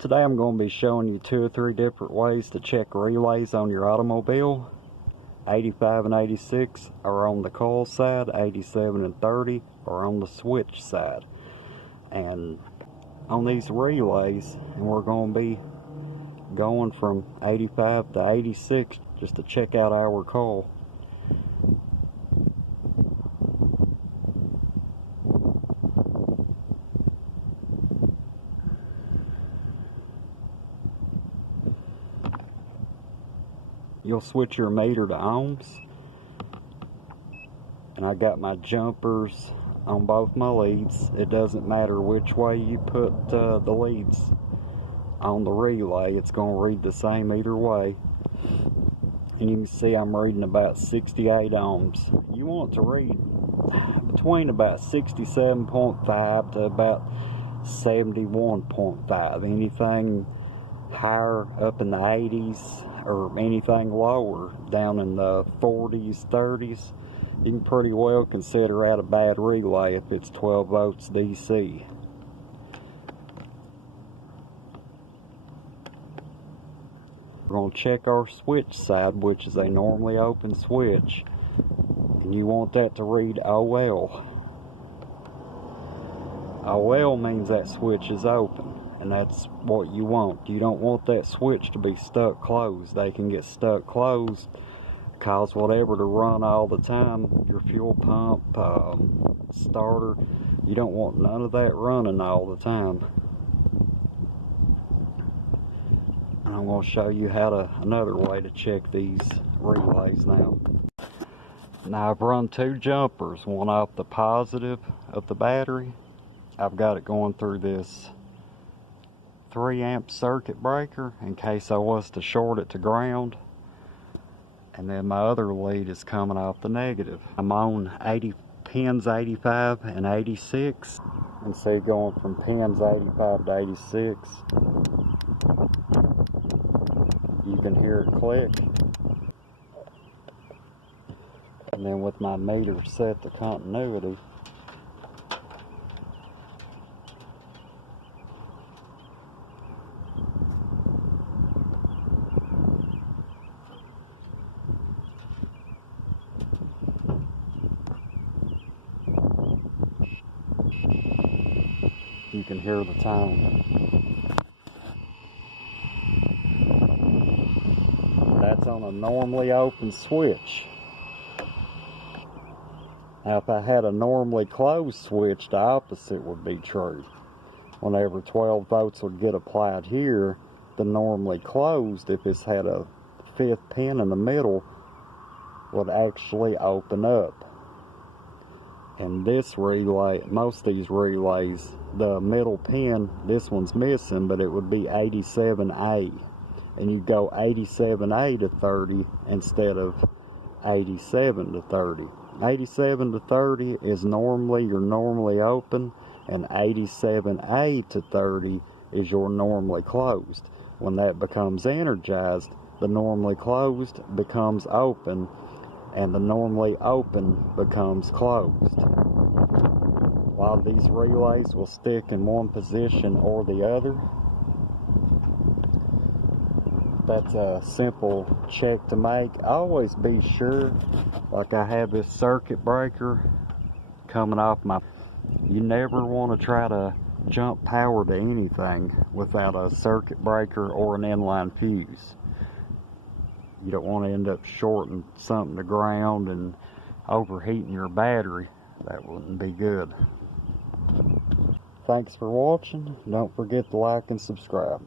Today I'm going to be showing you 2 or 3 different ways to check relays on your automobile. 85 and 86 are on the coil side, 87 and 30 are on the switch side. And on these relays, and we're going to be going from 85 to 86 just to check out our coil. You'll switch your meter to ohms, and I got my jumpers on both my leads. It doesn't matter which way you put the leads on the relay, it's going to read the same either way. And you can see I'm reading about 68 ohms. You want to read between about 67.5 to about 71.5. Anything higher up in the 80s or anything lower down in the 40s, 30s, you can pretty well consider that a bad relay if it's 12 volts DC. We're going to check our switch side, which is a normally open switch, and you want that to read OL. OL means that switch is open, and that's what you want. You don't want that switch to be stuck closed. They can get stuck closed, cause whatever to run all the time, your fuel pump, starter. You don't want none of that running all the time. And I'm going to show you another way to check these relays now. Now I've run 2 jumpers, one off the positive of the battery. I've got it going through this 3 amp circuit breaker in case I was to short it to ground. And then my other lead is coming off the negative. I'm on pins 85 and 86. And see, going from pins 85 to 86, you can hear it click. And then with my meter set to continuity, you can hear the tone. That's on a normally open switch. Now if I had a normally closed switch, the opposite would be true. Whenever 12 volts would get applied here, the normally closed, if it's had a 5th pin in the middle, would actually open up. And this relay, most of these relays, the middle pin, this one's missing, but it would be 87A. And you go 87A to 30 instead of 87 to 30. 87 to 30 is you're normally open, and 87A to 30 is your normally closed. When that becomes energized, the normally closed becomes open, and the normally open becomes closed. A lot of these relays will stick in one position or the other. That's a simple check to make. Always be sure, like I have this circuit breaker coming off you never want to try to jump power to anything without a circuit breaker or an inline fuse. You don't want to end up shorting something to ground and overheating your battery. That wouldn't be good. Thanks for watching. Don't forget to like and subscribe.